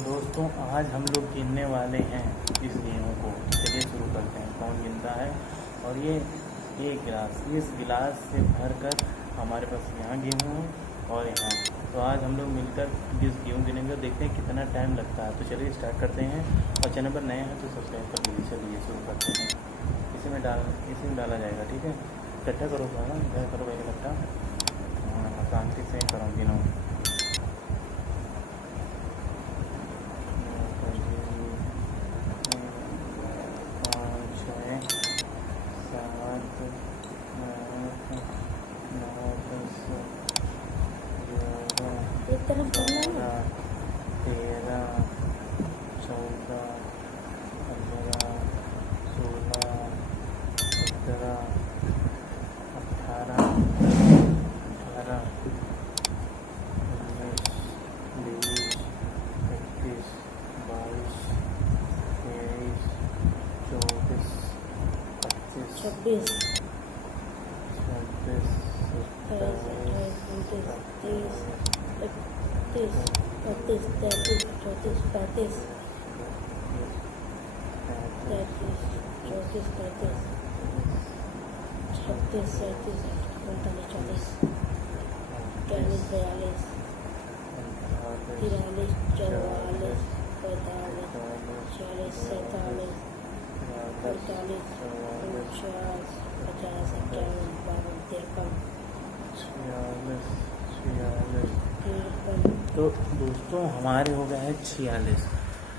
तो दोस्तों आज हम लोग गिनने वाले हैं इस गेहूँ को। चलिए शुरू करते हैं, कौन गिनता है। और ये एक गिलास, इस गिलास से भर कर हमारे पास यहाँ गेहूँ है और यहाँ। तो आज हम लोग मिलकर इस गेहूँ गिनेंगे और देखते हैं कितना टाइम लगता है। तो चलिए स्टार्ट करते हैं। और चैनल पर नए हैं तो सब्सक्राइब कर लीजिए। चलिए शुरू करते हैं। इसी में डाला जाएगा, ठीक है। इकट्ठा करो, इधर करो पहले इकट्ठा। शांति से करो, गिनो। 13, 14, 15, 16, 17, 18, 19, 20, 21, 22, 23, 24, 25, 26, 27, 28, 30, 31, 32, 33, 34, 35, 36, 37, 38, 39, 40, 41, 42, 43, 44, 45, 46, 47, 48, 49, 50, 51, 52, 53। तो दोस्तों हमारे हो गए हैं 46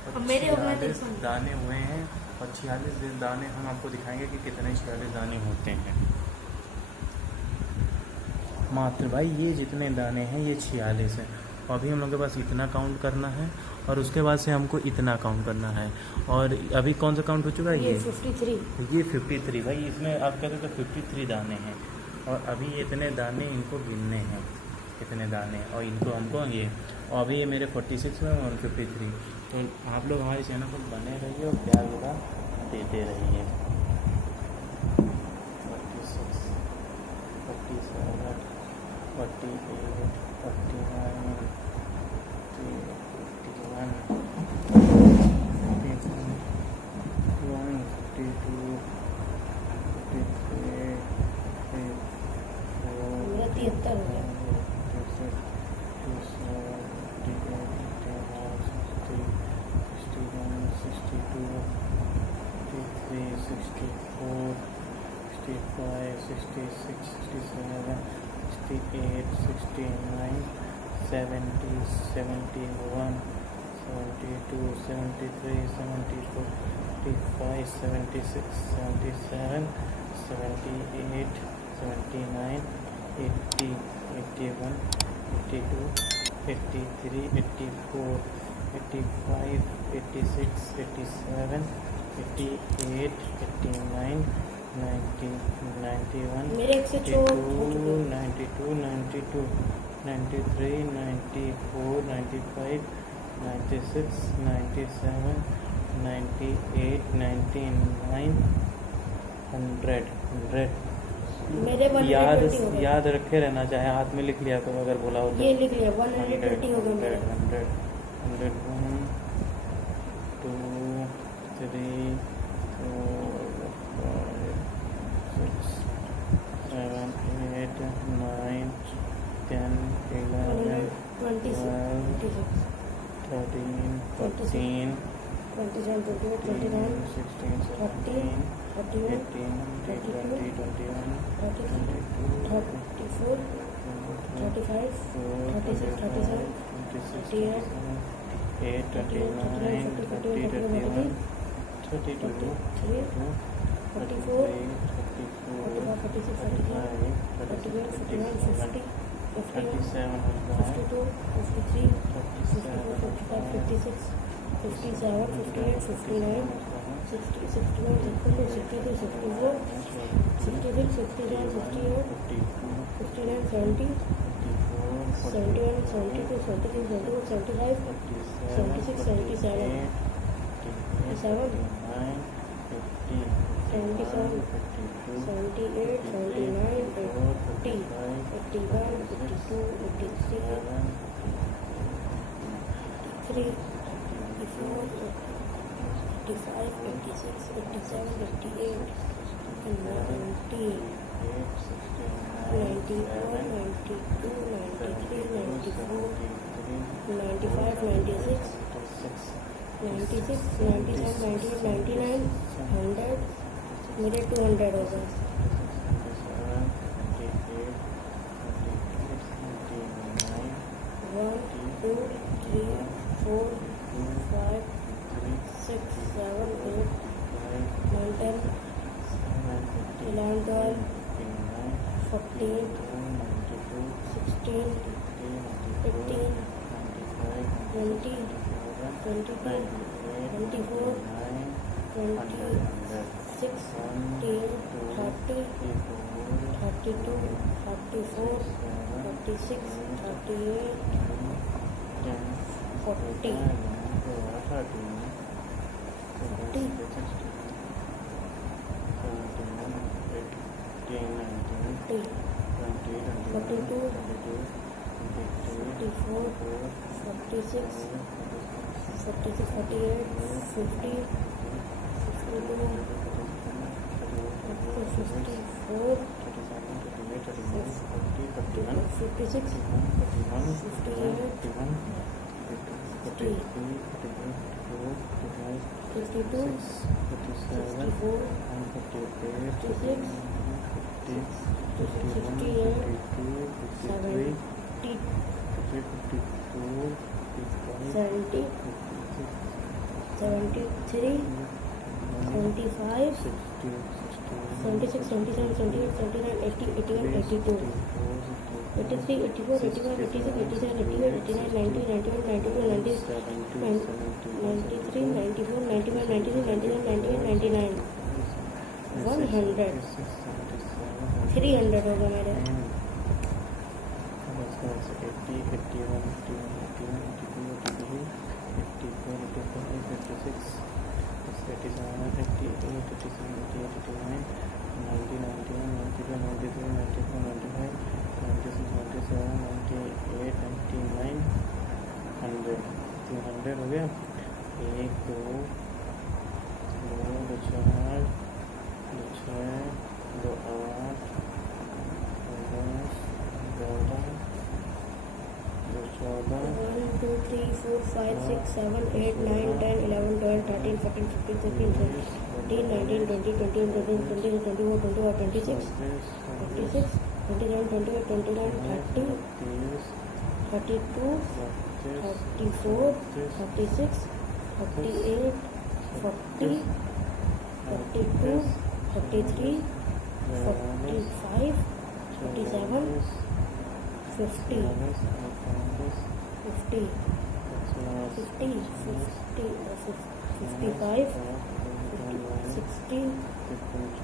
और मेरे हो गए 46 दाने हुए हैं। और 46 दाने हम आपको दिखाएंगे कि कितने 46 दाने होते हैं। मात्र भाई ये जितने दाने हैं ये 46 है। और अभी हम लोग के पास इतना काउंट करना है और उसके बाद से हमको इतना काउंट करना है। और अभी कौन सा काउंट हो चुका है? ये 53। ये 53 भाई, इसमें आप कहते हो तो 53 दाने हैं। और अभी ये इतने दाने इनको गिनने हैं, इतने दाने। और इनको हमको ये, और अभी ये मेरे 46 में और 53। तो आप लोग हमारे चैनल पर बने रहिए और प्यार होगा देते रहिए। 46, 47, 48, 49, 51, 52, 53, 54, 65, 66, 67, 68, 69, 70, 71, 72, 73, 74, 75, 76, 77, 78, 79, 80, 81, 82, 83, 84, 85, 86, 87, 88, 89, 90, 91, 92, 92, 92, 93, 94, 95, 96, 97, 98, 99, 100। याद रखे रहना, चाहे हाथ में लिख लिया करो अगर बोला हो तो। ये लिख लिया 120 हो गए मेरे। 100, 101, 2, 3, 4, 5, 6, 7, 8, 9, 10, 11, 12, 13, 14, 27, 28, 29, 16, 17, 18, 20, 21, 22, 34, 35, 36, 37, 38, 39, 40, 41, 32, 44, 46, 45, 46, 51, 50, 57, 52, 53, 54, 55, 56, 57, 58, 59, 60, 61, 62, 63, 64, 66, 67, 68, 69, 70, 71, 72, 73, 74, 75, 76, 77, 77, 77, 78, 79, 80, 81, 82, 83, 83, 84, 85, 86, 87, 88, 90, 91, 92, 93, 94, 95, 96, 96, 97, 98, 99, 100. मेरे 200 हो गए. 1, 2, 3, 4, 5, 6, 7, 8, 9, 10, 11, 12, 14, 16, 15, 20, 22, 24, 26, 30, 32, 34, 36, 38, 40, 42, 44, 46, 48, 50, 52, 54, 56, 58, 73, 25, 76, 77, 78, 79, 80, 81, 82, 83, 84, 85, 86, 87, 88, 89, 90, 91, 92, 93, 94, 95, 96, 97, 98, 99, 100. 300 होगा मेरे. 200 हो गया. 1, 2, 2, 4, 2, 6, 2, 8, 2, 14, 1, 2, 3, 4, 5, 6, 7, 8, 9, 10, 11, 12, 13, 14, 15, 16, 17, 19, 20, 21, 22, 23, 24, 25, 26, 27, 28, 29, 30, 32, 34, 36, 38, 40, 42, 43, 45, 47, 50, 50, 55, 60, 65, 70, 75, 50, 55,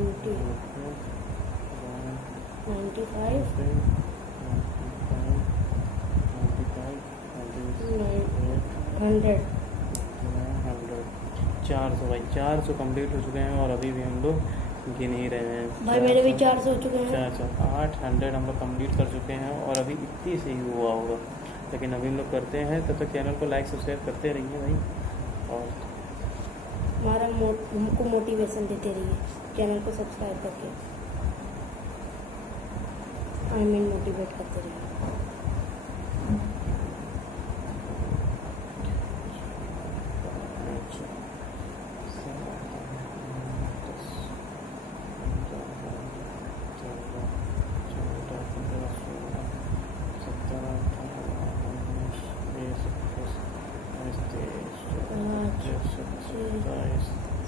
90, 95, 100. 400 भाई 400 कंप्लीट हो चुके हैं और अभी भी हम लोग गिन ही रहे हैं. भाई मेरे भी 400 हो चुके हैं. 800 हम लोग कंप्लीट कर चुके हैं और अभी इतनी से ही हुआ होगा. लेकिन अभी हम लोग करते हैं तब तक चैनल को लाइक सब्सक्राइब करते रहिए भाई और हमारा हमको मोटिवेशन देते रहिए चैनल को सब्सक्राइब करके. आई मीन मोटिवेट करते रहिए.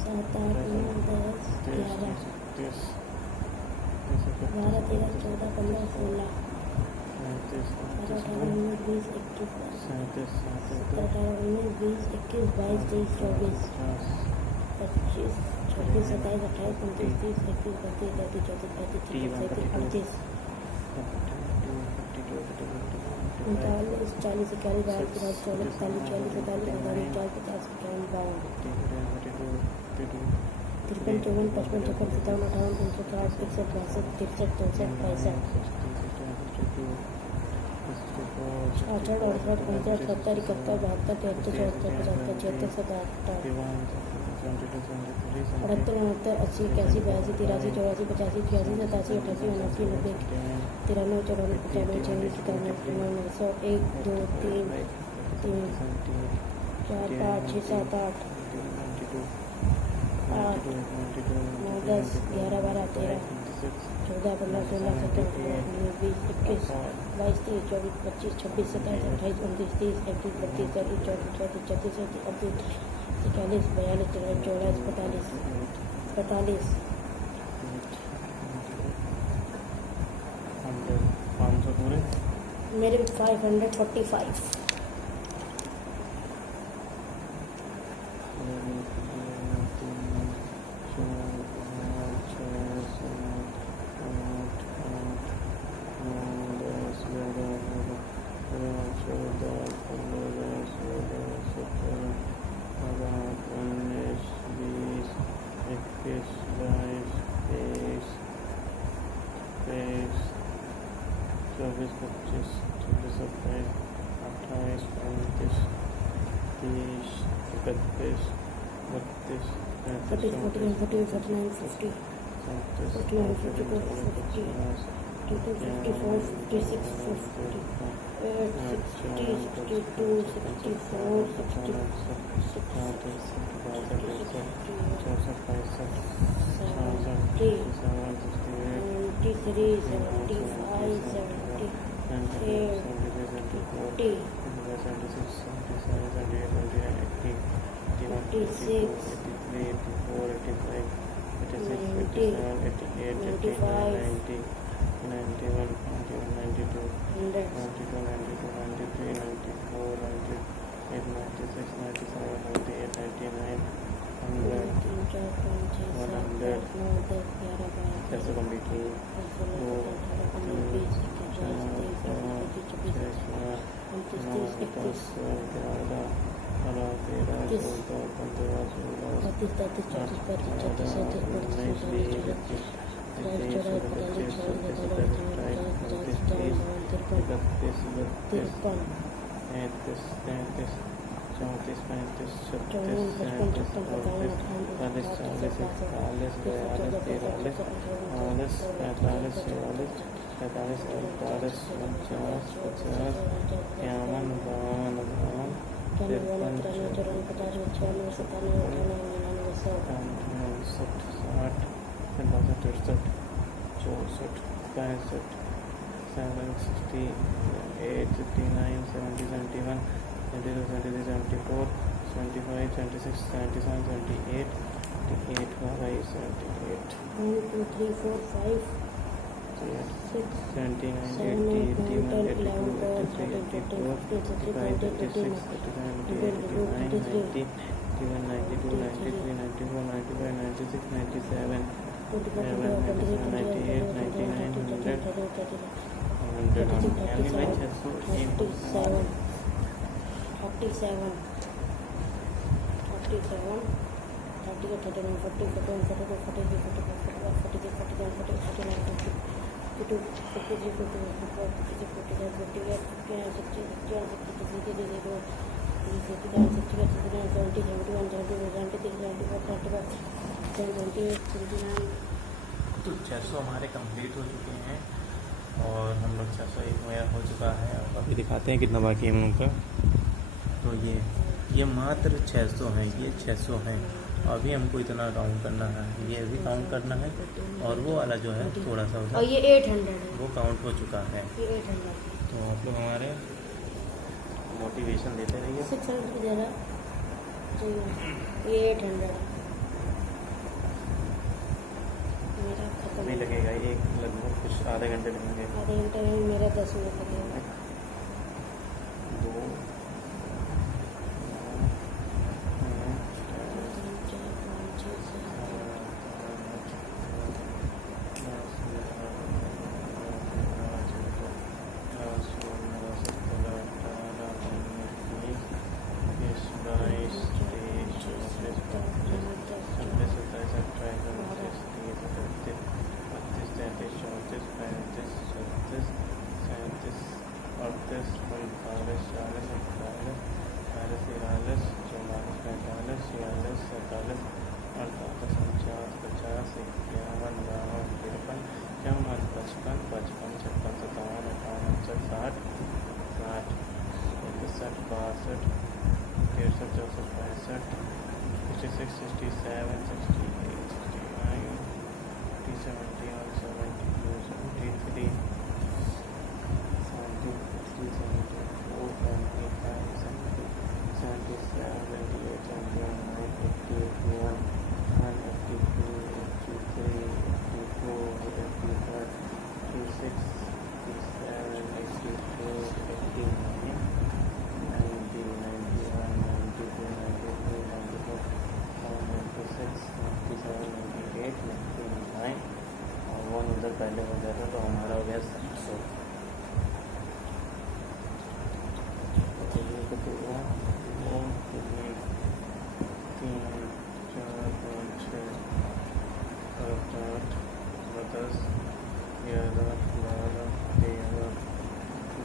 सात, आठ, नौ, 10, 11, 12, 13, 14, 15, 16, 17, 18, 19, 20 21 37 17 18 19 20 21 22 23 24 25 26 27 28 29 30 31 32 33 34 35 36 39 40 41 42 43 44 45 46 47 53 54 55 56 57 58 68 69 70 71 72 73 74 80 81 82 83 84 85 86 87 88 89 90 93 94 95 96 97 100 1 2 3 4 5 6 7 8 8 9 10 11 12 13 14 15 16 17 18 20 21 22 23 24 25 26 27 28 29 30 31 32 33 34 35 36 37 38 39 40 41 42 500 पूरे मेरे 545 चौबीस 25 26 27 28 29 30 31 32 33 41 42 49 50 49 54 50 52 54 56 58 60 62 64 कैसे कंप्लीट हुई 600 हमारे कंप्लीट हो चुके हैं और हम लोग 601 मेरा हो चुका है। अब अभी दिखाते हैं कितना बाकी है हम लोग का। तो ये मात्र 600 हैं, ये 600 हैं। अभी हमको इतना काउंट करना है, ये भी काउंट करना है और वो वाला जो है थोड़ा सा और ये 800 है, वो काउंट हो चुका है। ये 800। तो आप लोग हमारे मोटिवेशन देते रहिए। 600 की जगह ये 800 मेरा खत्म अभी लगेगा एक लगभग कुछ आधे घंटे लगेंगे। आधे घंटे में मेरा 10 मिनट लगेगा। 32 39 40 41 42 43 44 45 46 47 48 49 50 51 52 53 54 55 56 57 58 59 60 61 62 63 64 65 66 67 68 69 70 71 72 73 और 1 उधर पहले हो गया था तो हमारा हो गया 700। चलिए तो 2 3 4 5 6 7 8 10 11 12 13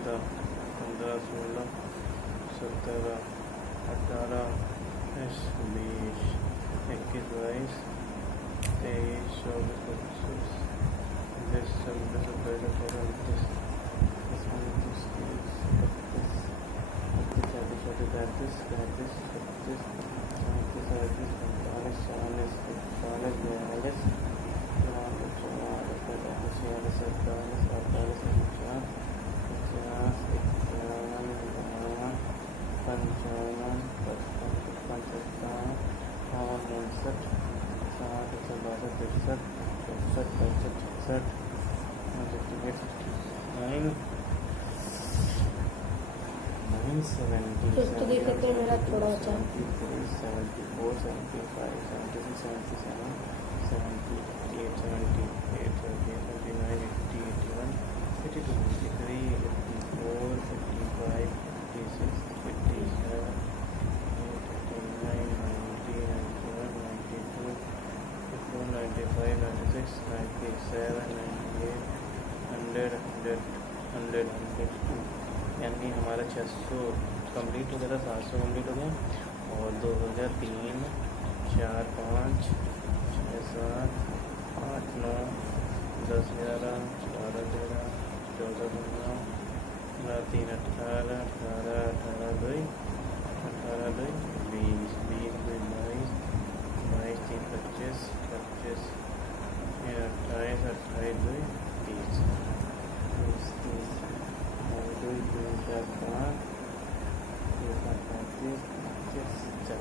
10 15 16 17 18 19 20 21 22 23 24 25 this कुछ तो देख सकते हैं मेरा थोड़ा बचा 74 75 76 77 78 78 79 80 81 82 83 84 55 56 57 89 90 91 92 94 95 96 97 98 100 102 यानी हमारा 600 कंप्लीट हो गया था, 700 कंप्लीट हो गया। और 2 हो गया 3 4 5 6 7 8 9 10 11 12 13 14 15 3 18 18 18 2 18 2 20 20 2 22 22 3 25 25 28 28 2 30 30 30 2 3 4 5 35 40 41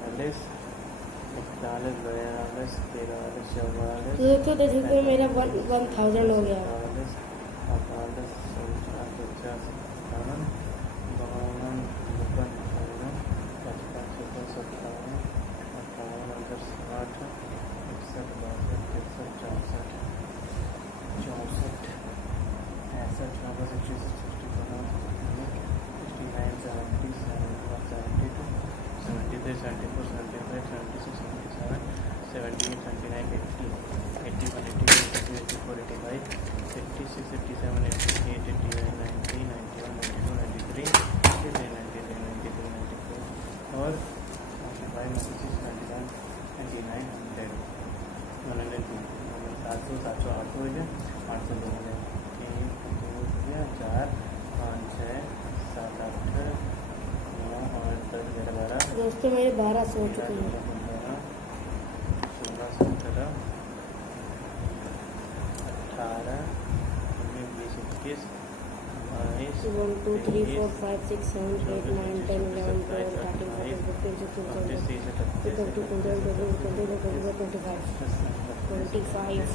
42 43 44 तो देखो मेरा 1000 हो गया। 48 49 50 51 52 55 57 58 60 61 62 63 64 65 66 73 74 75 76 77 78 79 80 81 82 84 85 86 87 88 89 90 91 92 93 93 93 94 और 95 96 99 99 100 102 700 700 800 हो गया 802 हो गया 1 2 हो गया 4 5 6 7 8 9 8 10 11 12 दोस्तों मेरे 12 सो चुके हैं। 16 17 18 19 20 21 1 2 3 4 5 6 7 8 9 10 11 12 13 14 15 16 17 18 25 Seventy-five,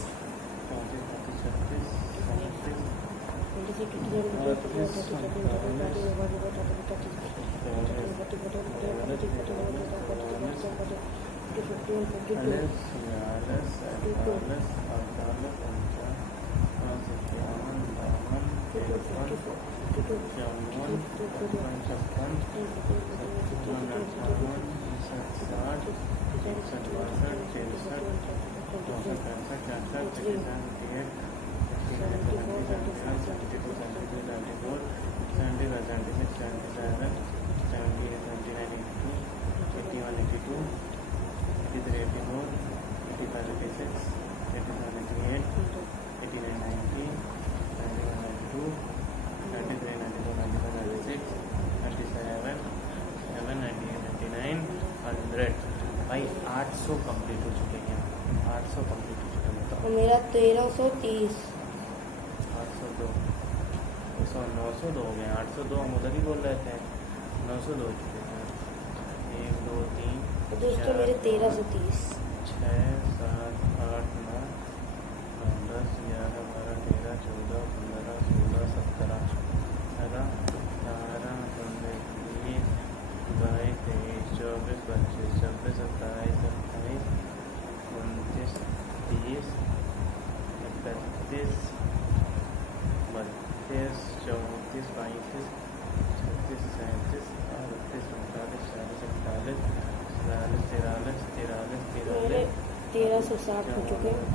76, 83, 84, 85, 86, 87, 88, 89, 90, 91, 92, 93, 94, 95, 96, 97, 98, 99, 100। भाई 800 कंप्लीट हो चुके हैं, 800 कंप्लीट हो चुके हैं। बताओ। और मेरा 1330। 802, 902 हो गए, 802 हम उधर ही बोल रहे थे, 902 हो चुके हैं। 1 2 3 दोस्तों मेरे 1330। 6 7 8 9 10 11 12 13 14 15 16 17 18 19 20 22 23 24 25 26 27 28 29 30 31 32 34 35 36 37 38 39 40 41 42 मेरे 1360 हो चुके हैं। 1360,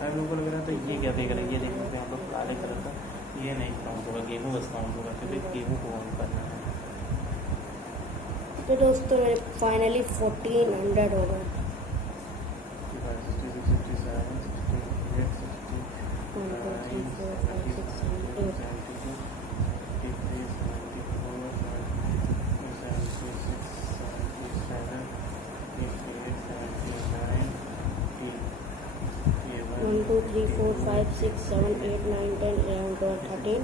आप लोगों को लग रहा था ये क्या देख रहे हैं, ये देख रहे हैं हम लोग काले कलर का, ये नहीं काउंट होगा, गेहूँ बस काउंट होगा, क्योंकि गेहूँ को ऑन करना है। तो दोस्तों मेरे फाइनली 1400 हो गए। 1 2 3 4 5 6 7 8 9 10 11 12 13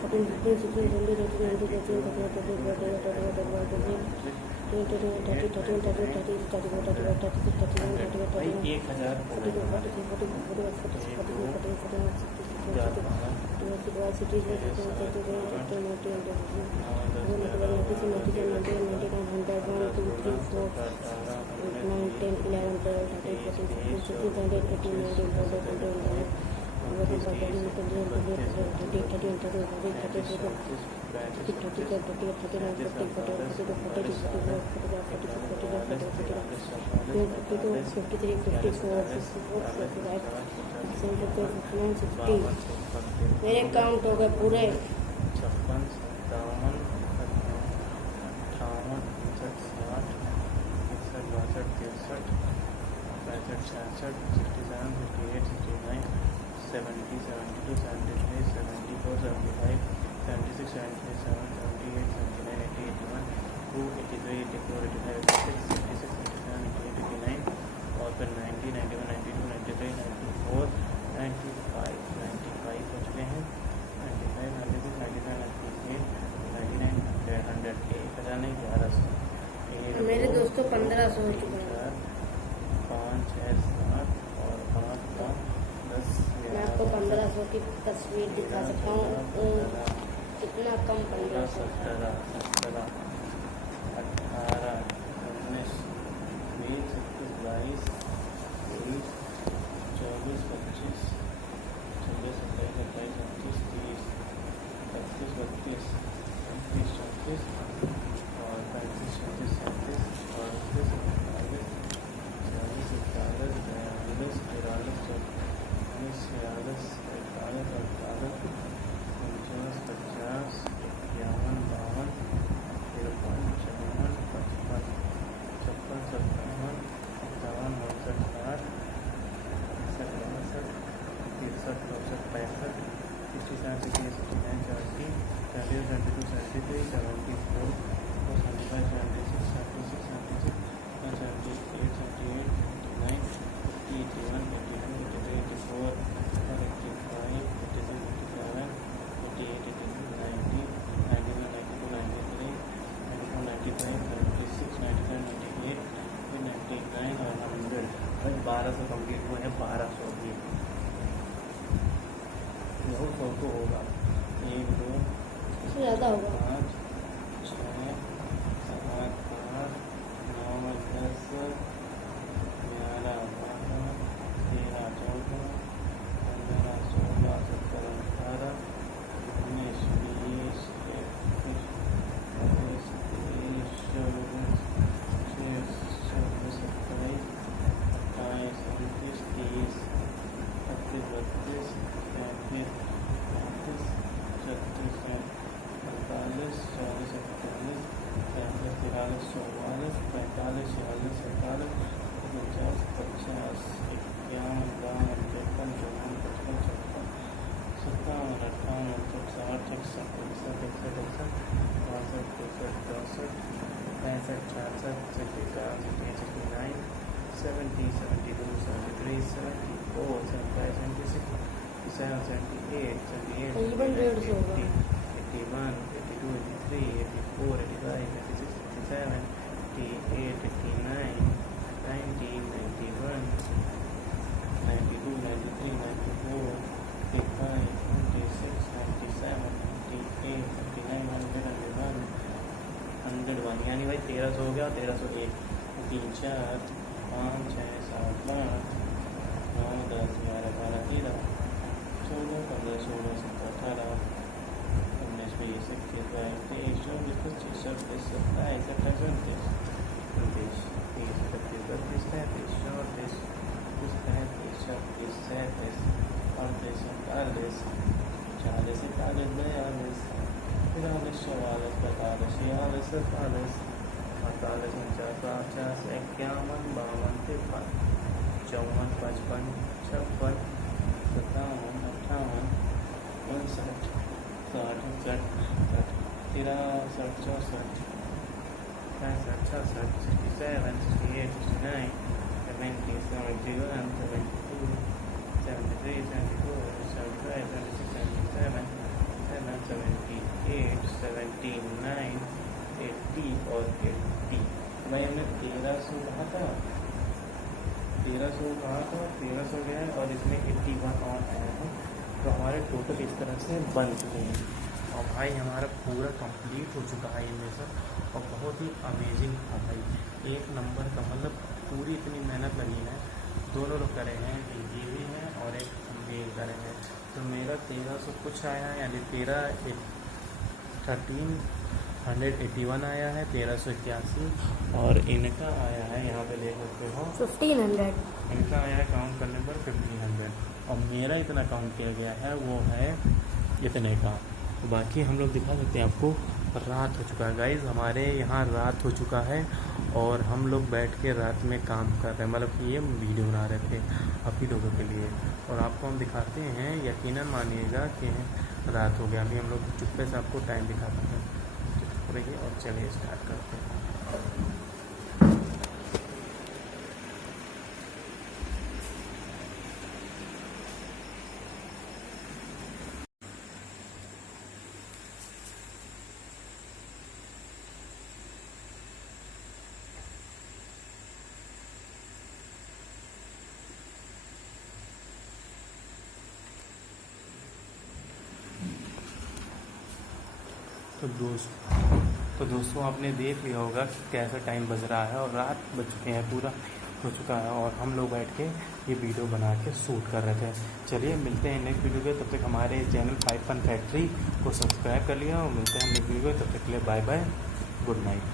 14 15 16 17 18 19 मेरे काउंट हो गए पूरे। 56 57 58 59 60 61 62 63 65 66 67 68 69 70 72 73 74 75 76 77 78 79 80 81 2 83 84 85 86 87 88 89 और फिर 90 91 92 93 94 95 95 हो चुके हैं। 95 96 99 98 99 100 1000 नहीं 1100। मेरे दोस्तों 1500 हो चुके हैं। 5 6 7 और 5 9 10 मैं आपको 1500 की तस्वीर दिखा सकता हूँ। कितना कम 1500। 17 17 18 19 20 21 22 23 24 25 26 27 28 29 30 31 32 33 34 और 35 36 37 38 39 40 41 42 43 44 45 46 47 48 49 50 51 52 53 54 55 56 57 58 59 60 61 62 63 64 65 67 68 69 70 71 72 73 74 75 76 76 77 78 79 80 81 82 83 84 85 86 87 88 89 90 91 92 93 94 95 96 97 98 99 और 100। भाई 1200 कंप्लीट हुए हैं। 1200 भी बहुत 100 तो होगा। 1 2 इससे ज़्यादा होगा। 5 6 7 8 9 10 11 12 13 14 15 16 17 18 19 20 21 32, 33, 34, 36, 38, 40, 41, 42, 43, 44, 45, 46, 47, 48, 49, 50, 51, 52, 53, 54, 55, 56, 57, 58, 59, 60, 61, 62, 63, 64, 65, 76, 77, 78, तकरीबन 150 होगा। 81, 82, 83, 84, 85, 86, 87, 88, 89, 90, 91, 92, 93, 94, 85, 96, 97, 98, 99, 101, यानी भाई 1300 हो गया। 1301, 3, 4, 5, 6, 7, 8, 9, 10, 11, 12, 13, 14, 15, 16, 17, 18, 19, 20, 21, 22, 23, 24, 25, 26, 27, 28, 29, 30, 31, 32, 33, 34, 35, 36, 37, 38, 39, 40, 41, 42, 43, 44, 45, 46, 47, 48, 49, 50, 51, 52, 53, 54, 55, 56, 57, 58, 59, 60, 61, 63, 64, 65, 66, 67, 68, 69, 70, 71, 72, 73, 74, 75, 76, 77, 78, 79, 80 और 80। भाई हमने 1300 कहा था, 1300 गया है और इसमें 81 और आया है, तो हमारे टोटल इस तरह से बन चुके हैं। और भाई हमारा पूरा कंप्लीट हो चुका है इनमें सब, और बहुत ही अमेजिंग था भाई, एक नंबर का, मतलब पूरी इतनी मेहनत लगी है। दोनों लोग करे हैं, एक ये भी है और एक हम भी करे हैं। तो मेरा 1300 कुछ आया है, यानी 1381 आया है, 1381, और इनका आया है, यहाँ पे देख सकते हो 1500। इनका आया है काउंट करने पर 1500, और मेरा इतना काउंट किया गया है वो है इतने का। तो बाकी हम लोग दिखा सकते हैं आपको। रात हो चुका है गाइज़, हमारे यहाँ रात हो चुका है, और हम लोग बैठ के रात में काम कर रहे हैं, मतलब ये वीडियो बना रहे थे आप ही लोगों के लिए, और आपको हम दिखाते हैं। यकीनन मानिएगा कि रात हो गया। अभी हम लोग चुप्पे से आपको टाइम दिखाते हैं, रहिए और चलिए स्टार्ट करते हैं। तो दोस्तों आपने देख लिया होगा कि कैसा टाइम बज रहा है, और रात बज चुके हैं, पूरा हो चुका है, और हम लोग बैठ के ये वीडियो बना के शूट कर रहे थे। चलिए मिलते हैं नेक्स्ट वीडियो पे, तब तक हमारे चैनल 5 फन फैक्ट्री को सब्सक्राइब कर लिया, और मिलते हैं नेक्स्ट वीडियो, तब तक के लिए बाय बाय, गुड नाइट।